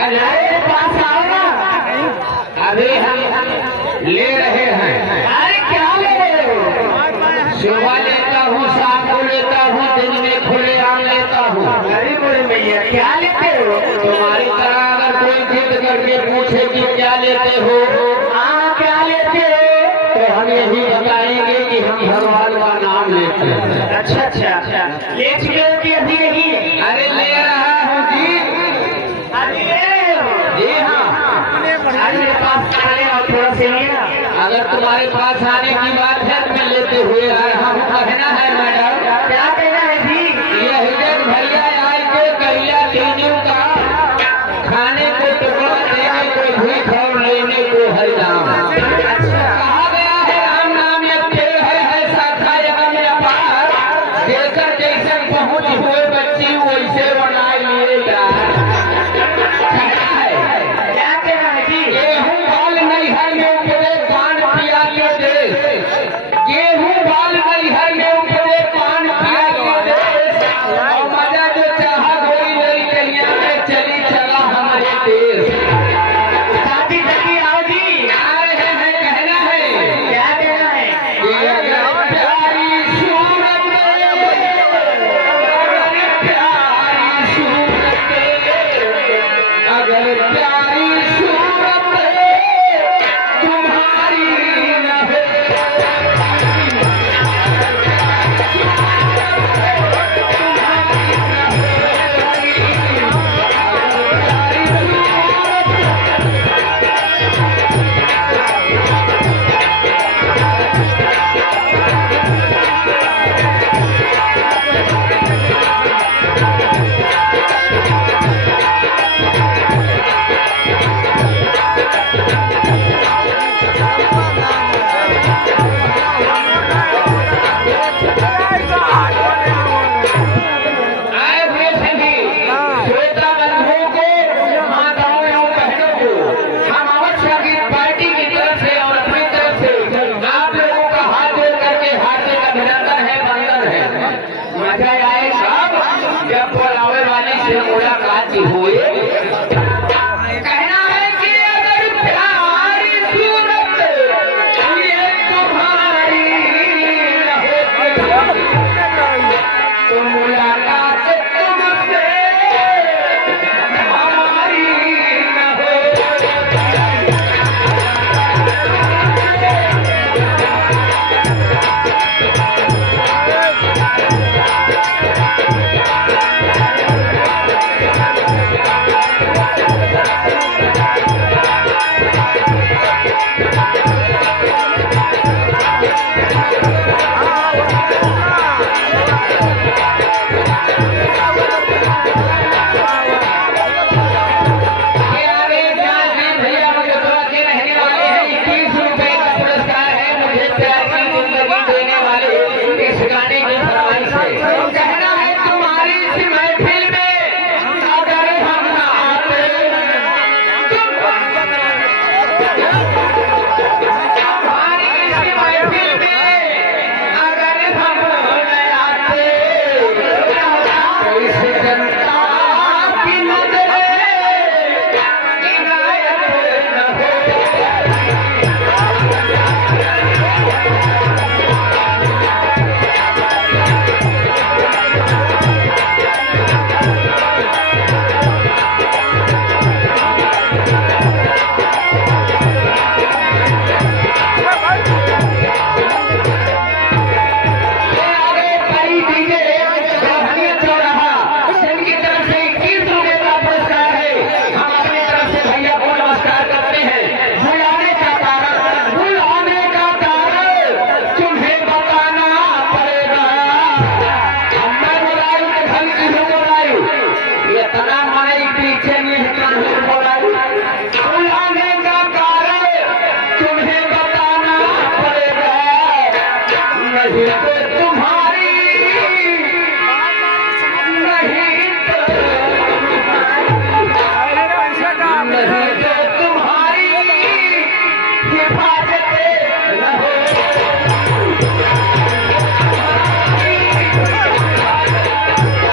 हमारे पास आओ ना, अभी हम ले रहे हैं। अरे क्या ले रहे हो? सुबह लेता हूँ, शाम को लेता हूँ, दिन में खुले आम लेता हूँ। अरे बोले भैया क्या लेते हो? तुम्हारी तरह अगर कोई जिद करके पूछे कि क्या लेते हो, हाँ क्या लेते हो, तो हम यही बताएंगे कि हम भगवान का नाम लेते हैं। अच्छा अच्छा, ले चुके हो कि अभी नहीं? अरे ले रहा हूँ जी। अभी ले रहे हो? जी हाँ। मेरे पास आने और थोड़ा से लिया। अगर तुम्हारे पास आने की बात है तो मैं लेते हुए आ रहा हूँ। कहना है मैडम? क्या कहना है जी? यह जन भैया आए के करिया तीनों का खाने को टुकड़ा, देने को भूख और लेने को हर